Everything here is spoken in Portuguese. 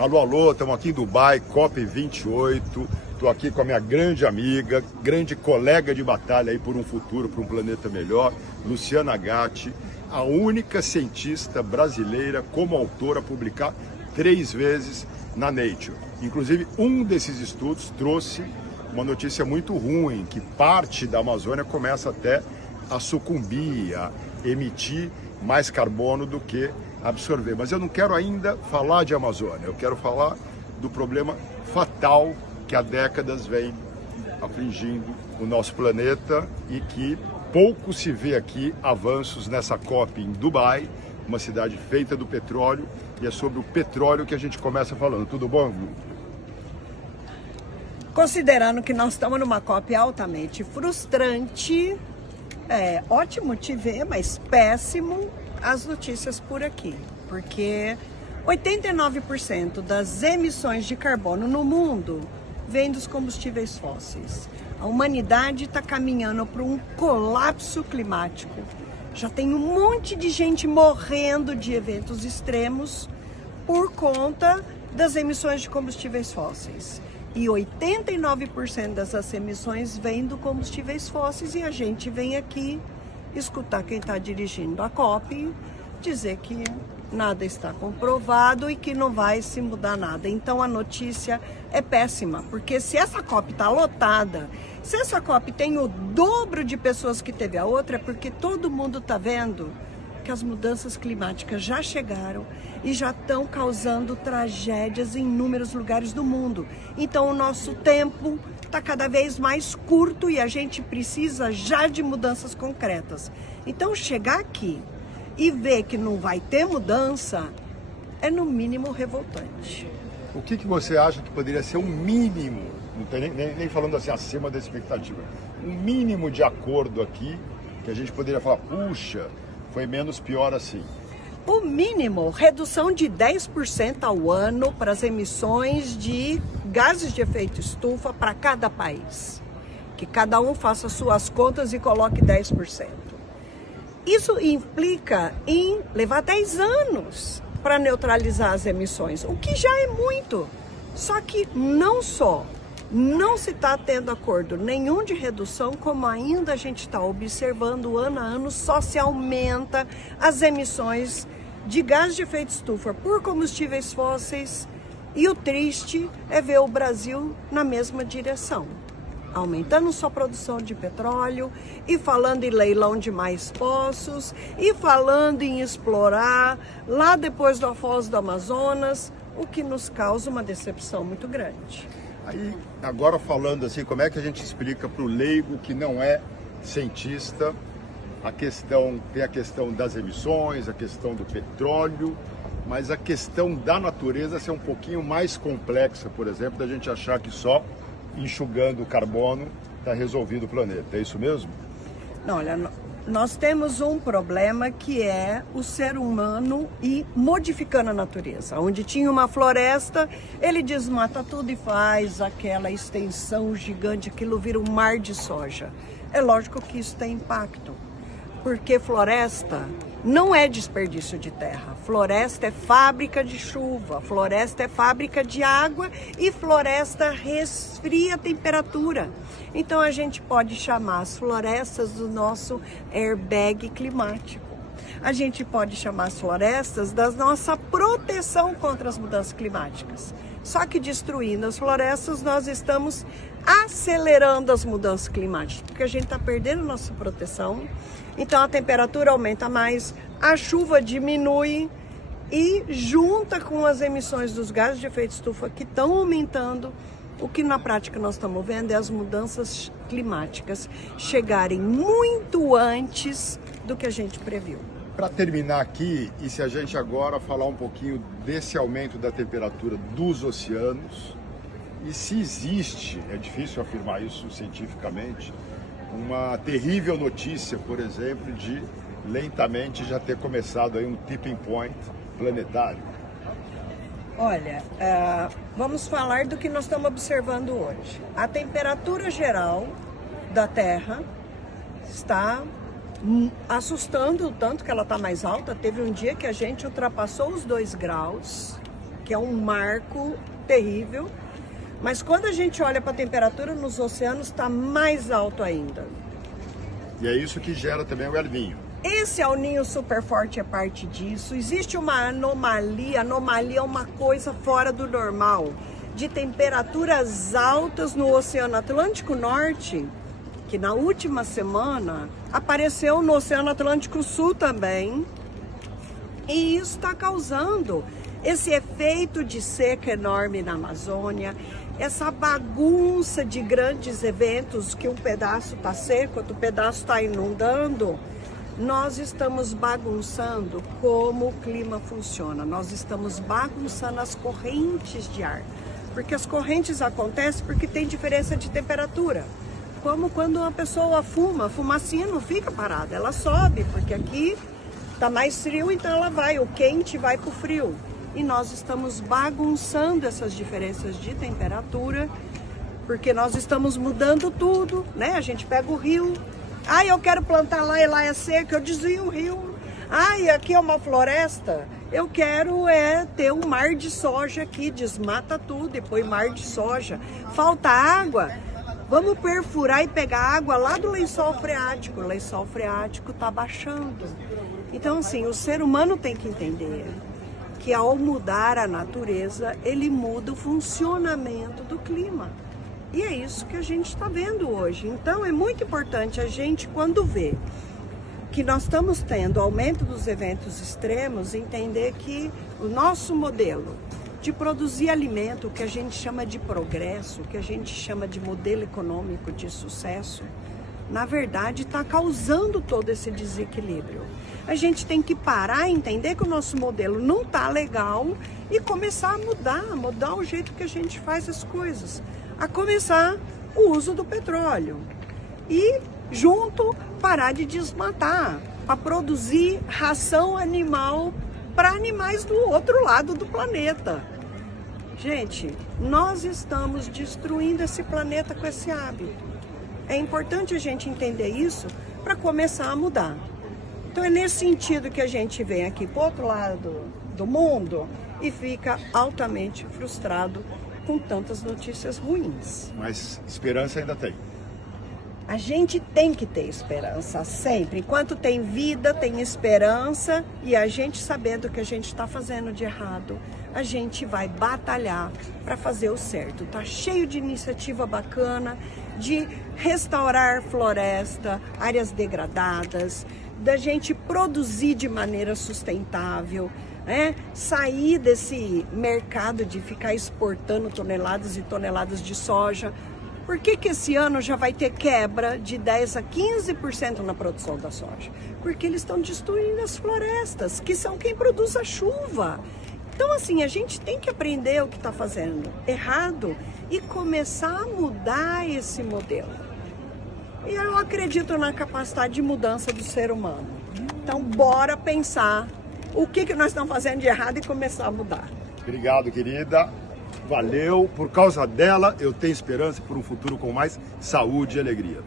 Alô, alô, estamos aqui em Dubai, COP28. Estou aqui com a minha grande amiga, grande colega de batalha aí por um futuro, por um planeta melhor, Luciana Gatti, a única cientista brasileira como autora a publicar 3 vezes na Nature. Inclusive, um desses estudos trouxe uma notícia muito ruim, que parte da Amazônia começa até a sucumbir, a emitir mais carbono do que absorver. Mas eu não quero ainda falar de Amazônia, eu quero falar do problema fatal que há décadas vem afligindo o nosso planeta e que pouco se vê aqui avanços nessa COP em Dubai, uma cidade feita do petróleo, e é sobre o petróleo que a gente começa falando. Tudo bom, Lu? Considerando que nós estamos numa COP altamente frustrante, é ótimo te ver, mas péssimo as notícias por aqui, porque 89% das emissões de carbono no mundo vem dos combustíveis fósseis. A humanidade está caminhando para um colapso climático. Já tem um monte de gente morrendo de eventos extremos por conta das emissões de combustíveis fósseis. E 89% dessas emissões vêm do combustíveis fósseis, e a gente vem aqui escutar quem está dirigindo a COP dizer que nada está comprovado e que não vai se mudar nada. Então a notícia é péssima, porque se essa COP está lotada, se essa COP tem o dobro de pessoas que teve a outra, é porque todo mundo está vendo que as mudanças climáticas já chegaram e já estão causando tragédias em inúmeros lugares do mundo. Então o nosso tempo está cada vez mais curto e a gente precisa já de mudanças concretas. Então chegar aqui e ver que não vai ter mudança é no mínimo revoltante. O que você acha que poderia ser um mínimo, não tem nem falando assim acima da expectativa, um mínimo de acordo aqui que a gente poderia falar, puxa, foi menos pior assim? O mínimo, redução de 10% ao ano para as emissões de gases de efeito estufa para cada país. Que cada um faça suas contas e coloque 10%. Isso implica em levar 10 anos para neutralizar as emissões, o que já é muito. Só que não se está tendo acordo nenhum de redução, como ainda a gente está observando ano a ano, só se aumenta as emissões de gás de efeito estufa por combustíveis fósseis, e o triste é ver o Brasil na mesma direção, aumentando sua produção de petróleo e falando em leilão de mais poços e falando em explorar lá depois da Foz do Amazonas, o que nos causa uma decepção muito grande. Aí, agora falando assim, como é que a gente explica para o leigo que não é cientista tem a questão das emissões, a questão do petróleo, mas a questão da natureza ser um pouquinho mais complexa, por exemplo, da gente achar que só enxugando o carbono está resolvido o planeta. É isso mesmo? Não, olha, nós temos um problema que é o ser humano e modificando a natureza. Onde tinha uma floresta, ele desmata tudo e faz aquela extensão gigante, aquilo vira um mar de soja. É lógico que isso tem impacto, porque floresta não é desperdício de terra. Floresta é fábrica de chuva, floresta é fábrica de água e floresta resfria a temperatura. Então a gente pode chamar as florestas do nosso airbag climático. A gente pode chamar as florestas da nossa proteção contra as mudanças climáticas. Só que destruindo as florestas, nós estamos acelerando as mudanças climáticas, porque a gente está perdendo nossa proteção. Então a temperatura aumenta mais, a chuva diminui e junta com as emissões dos gases de efeito estufa que estão aumentando, o que na prática nós estamos vendo é as mudanças climáticas chegarem muito antes do que a gente previu. Para terminar aqui, e se a gente agora falar um pouquinho desse aumento da temperatura dos oceanos, e se existe, é difícil afirmar isso cientificamente, uma terrível notícia, por exemplo, de lentamente já ter começado aí um tipping point planetário. Olha, vamos falar do que nós estamos observando hoje. A temperatura geral da Terra está assustando, tanto que ela está mais alta. Teve um dia que a gente ultrapassou os 2 graus, que é um marco terrível. Mas quando a gente olha para a temperatura nos oceanos, está mais alto ainda. E é isso que gera também o El Niño. Esse El Niño super forte é parte disso. Existe uma anomalia é uma coisa fora do normal, de temperaturas altas no Oceano Atlântico Norte, que na última semana apareceu no Oceano Atlântico Sul também. E isso está causando esse efeito de seca enorme na Amazônia, essa bagunça de grandes eventos que um pedaço está seco, outro pedaço está inundando. Nós estamos bagunçando como o clima funciona, nós estamos bagunçando as correntes de ar, porque as correntes acontecem porque tem diferença de temperatura. Como quando uma pessoa fuma, a fumacinha não fica parada, ela sobe, porque aqui está mais frio, então ela vai, o quente vai para o frio. E nós estamos bagunçando essas diferenças de temperatura, porque nós estamos mudando tudo, né? A gente pega o rio, eu quero plantar lá e lá é seco, eu desvio o rio. E aqui é uma floresta, eu quero ter um mar de soja aqui, desmata tudo e põe mar de soja. Falta água, vamos perfurar e pegar água lá do lençol freático. O lençol freático está baixando. Então, assim, o ser humano tem que entender que ao mudar a natureza, ele muda o funcionamento do clima. E é isso que a gente está vendo hoje. Então é muito importante a gente, quando vê que nós estamos tendo aumento dos eventos extremos, entender que o nosso modelo de produzir alimento, o que a gente chama de progresso, o que a gente chama de modelo econômico de sucesso, na verdade está causando todo esse desequilíbrio. A gente tem que parar e entender que o nosso modelo não está legal e começar a mudar o jeito que a gente faz as coisas. A começar o uso do petróleo. E junto parar de desmatar para produzir ração animal para animais do outro lado do planeta. Gente, nós estamos destruindo esse planeta com esse hábito. É importante a gente entender isso para começar a mudar. Então é nesse sentido que a gente vem aqui para o outro lado do mundo e fica altamente frustrado com tantas notícias ruins. Mas esperança ainda tem. A gente tem que ter esperança sempre. Enquanto tem vida, tem esperança, e a gente sabendo o que a gente está fazendo de errado, a gente vai batalhar para fazer o certo. Tá cheio de iniciativa bacana de restaurar floresta, áreas degradadas, da gente produzir de maneira sustentável, né? Sair desse mercado de ficar exportando toneladas e toneladas de soja. Por que esse ano já vai ter quebra de 10% a 15% na produção da soja? Porque eles estão destruindo as florestas, que são quem produz a chuva. Então, assim, a gente tem que aprender o que está fazendo errado e começar a mudar esse modelo. E eu acredito na capacidade de mudança do ser humano. Então, bora pensar o que nós estamos fazendo de errado e começar a mudar. Obrigado, querida. Valeu. Por causa dela, eu tenho esperança por um futuro com mais saúde e alegria.